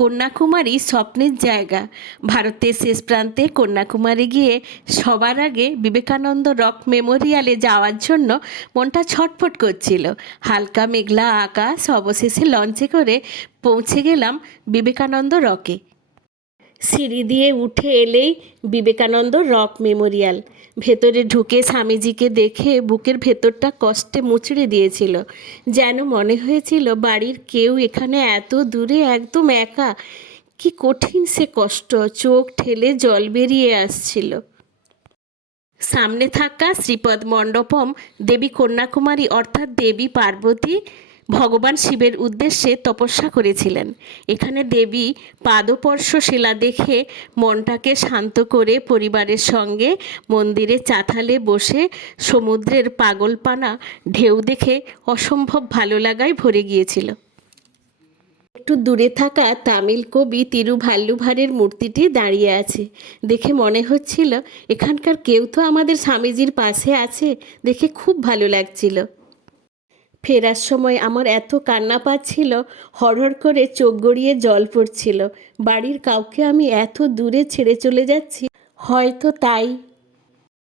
কন্যাকুমারী স্বপ্নের জায়গা। ভারতের শেষ প্রান্তে কন্যাকুমারী গিয়ে সবার আগে বিবেকানন্দ রক মেমোরিয়ালে যাওয়ার জন্য মনটা ছটফট করছিল। হালকা মেঘলা আকাশ, অবশেষে লঞ্চে করে পৌঁছে গেলাম বিবেকানন্দ রকে। সিঁড়ি দিয়ে উঠে এলেই বিবেকানন্দ রক মেমোরিয়াল। ভেতরে ঢুকে স্বামীজিকে দেখে বুকের ভেতরটা কষ্টে মুচড়ে দিয়েছিল। যেন মনে হয়েছিল বাড়ির কেউ এখানে এত দূরে, একদম একা। কি কঠিন সে কষ্ট, চোখ ঠেলে জল বেরিয়ে আসছিল। সামনে থাকা শ্রীপদ মণ্ডপম দেবী কন্যাকুমারী অর্থাৎ দেবী পার্বতী ভগবান শিবের উদ্দেশ্যে তপস্যা করেছিলেন। এখানে দেবী পাদস্পর্শ শিলা দেখে মনটাকে শান্ত করে পরিবারের সঙ্গে মন্দিরে চাতালে বসে সমুদ্রের পাগলপানা ঢেউ দেখে অসম্ভব ভালো লাগায় ভরে গিয়েছিল। একটু দূরে থাকা তামিল কবি তিরুভাল্লুভারের মূর্তিটি দাঁড়িয়ে আছে। দেখে মনে হচ্ছিল এখানকার কেউ তো আমাদের স্বামীজির পাশে আছে। দেখে খুব ভালো লাগছিল। ফেরার সময় আমার এত কান্না পাচ্ছিল, হরহর করে চোখ গড়িয়ে জল পড়ছিল। বাড়ির কাউকে আমি এত দূরে ছেড়ে চলে যাচ্ছি, হয়তো তাই